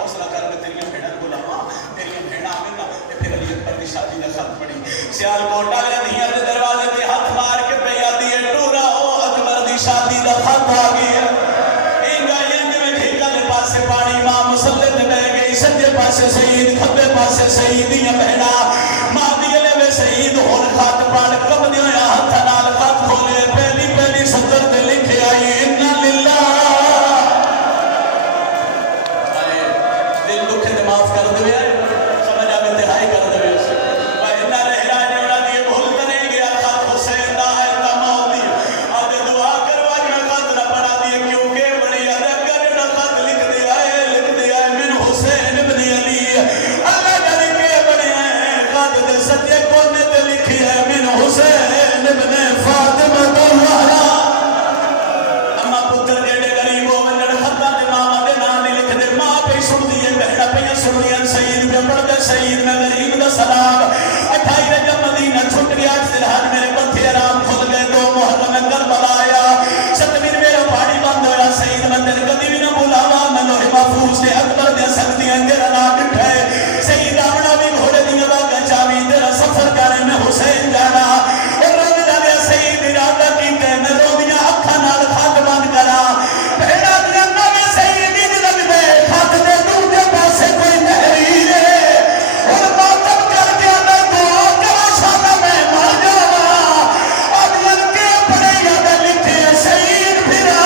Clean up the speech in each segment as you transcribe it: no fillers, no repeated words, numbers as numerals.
हौसला कर मैं तेरियां भेड़ां को लावां तेरियां भेड़ां आवेगा ते फिर अली अकबर दी शादी दा खत पढ़ी सियालकोट वाले धियां दे दरवाजे ते हाथ मार के पे आदी है टूरा ओ अकबर दी शादी दा खत आ गया इंगा इंज में ठेका दे पासे पानी मां मुसल्ले ते बैठ गई सज्जे पासे शहीद खब्बे पासे शहीद दियां भेड़ां मां दी ले वे शहीद होण खत पढ़ कमदे होया हाथ नाल खत खोले पहली पहली सतर ते लिखे आई इन्ना लिल्लाह माफ कर दे समझ आवे ते हाय कर दे भाई इन्ना लहरा नेवड़ा दिए भूल करे गया खत हुसैन दा है तमाम दी आज दुआ करवा मैं खत ना पढ़ा दिए क्योंकि बड़ी अदब का खत लिख दे आए मिन हुसैन इब्न अली अल्लाह जाने के बने हैं खत दे सच्चे कोने ते लिखी है मिन हुसैन इब्न फातिमा ज़हरा अम्मा पुत्र जेड़े गरीब हो वंजन खत्ता ते मामा दे नाम नहीं लिख दे मां पे सुन दी बहना पे सुनियन शहीद पे पढ़ते शहीद में गरीब दा सलाम 28 रजब मदीना छुट गया फिलहाल मेरे पत्थे आराम खुल गए 2 मुहर्रम में करबला आया 7 मेरा पानी बंद होया शहीद मंदिर कभी भी ना बुलावा मैं लोहे महफूज से अकबर दे सकदियां तेरा नाम उठे शहीद आवना भी घोड़े दी वागा चावी तेरा सफर करे मैं हुसैन जाना और रोज जावे शहीद इरादा कीते मैं रोदियां अखां नाल खत बंद करा भेड़ा दियां नवे शहीद दी लगदे खत दे दूजे पासे कोई तहरीर और मातम कर गया मैं दुआ करा शाना मैं मर जावा अब लड़के पड़े याद लिखे शहीद फिरा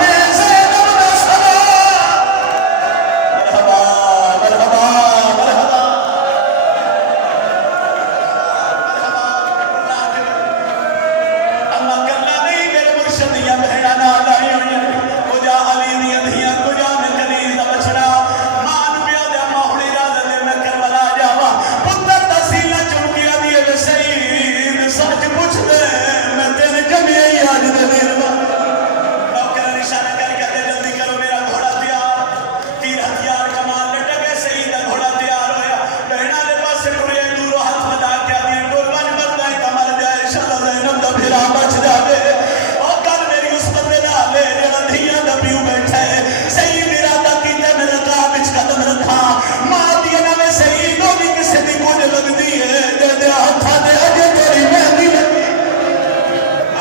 मैं ज़ैनब दा सलाम मरहबा मरहबा मरहबा अम्मा कल्ला नहीं मेरे मुर्शिद दियां भेड़ा नाल आई होई कुछ अली दियां धियां कुछ मैं कलील दा बछड़ा मान पिया दे अम्मा हुणी इजाजत दे मैं करबला जावा पुत्र दा सीना चुमकिया दिए वे शहीद सच पूछ दे मैं तेरे जमिया ही आज दे दिन नौकर निशाना कर कहते जल्दी करो मेरा घोड़ा तैयार तीर हथियार कमान लटके शहीद दा घोड़ा तैयार होया बहना दे पासे टुरे दूरों हाथ बना के दिए टोलवा मरदा है कमर जाए इंशाअल्लाह ज़ैनब दा फिरा बच जावे और कल मेरी उस बंदे नाल जेड़ा धियां दा पियो बैठा है शहीद इरादा कीते मेरे काम विच कदम रखा मां दी नवे शहीद हो भी किसे दी कुछ लगदी है दे हत्था दे अजे तेरी मेहंदी लगी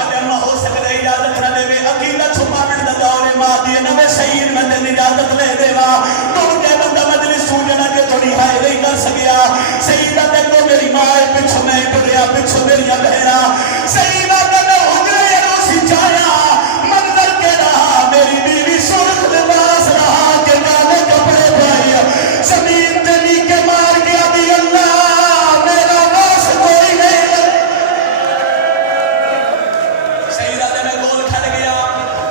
अजे अम्मा हो सकदा इजाजत ना देवे अकीदा छुपावन दा दौर है मां दी नवे शहीद मैं तेरी इजाजत ले देवा तू के बंदा मजलिस सूजना के थोड़ी हाय नहीं कर सकिया शहीदा देखो मेरी मां है पिछो मैं टुरिया पिछो मेरी बहना शहीदा ने हुजरे नो सिंचाया मंजर के रहा मेरी बीवी सुर्ख लिबास रहा के काले कपड़े पाए जमीन ते नीचे मार के अभी अल्लाह मेरा वास कोई नहीं शहीदा ने मैं गोल खड़ गया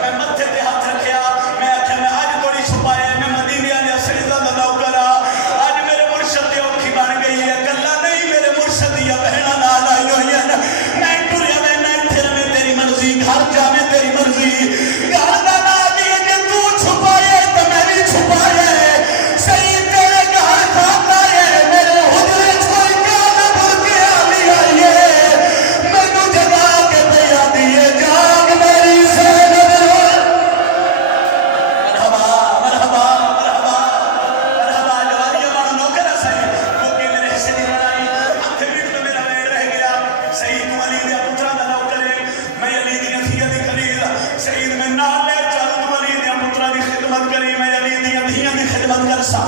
मैं मत्थे ते हाथ रखया मैं आख्या मैं आज थोड़ी छुपाए मैं मदीने ने शहीदा दा नौकर आज मेरे मुर्शिद दी औखी बन गई है कल्ला नहीं मेरे मुर्शिद दी बहना नाल आई होई है मैं टुरिया मैं नहीं तेरे में तेरी मर्जी घर जावे तेरी मर्जी घर दा ना दी जे तू छुपाए तो मैं भी छुपाए सही तेरे घर खाता है मेरे हुजरे कोई गाना भर के आली आई है मैनू जगा के पिया दिए जाग मेरी ज़ैनब मरहबा मरहबा मरहबा मरहबा जवानिया बन नौकर सही क्योंकि मेरे हिस्से दी लड़ाई हाथ बीच में मेरा वैर रह गया शहीद अली दे पुत्रा दा नौकर है मैं अली दी धियां दी खलील शहीद में नाल ले चल तू अली दे पुत्रा दी खिदमत करी मैं अली दी धियां दी खिदमत कर सा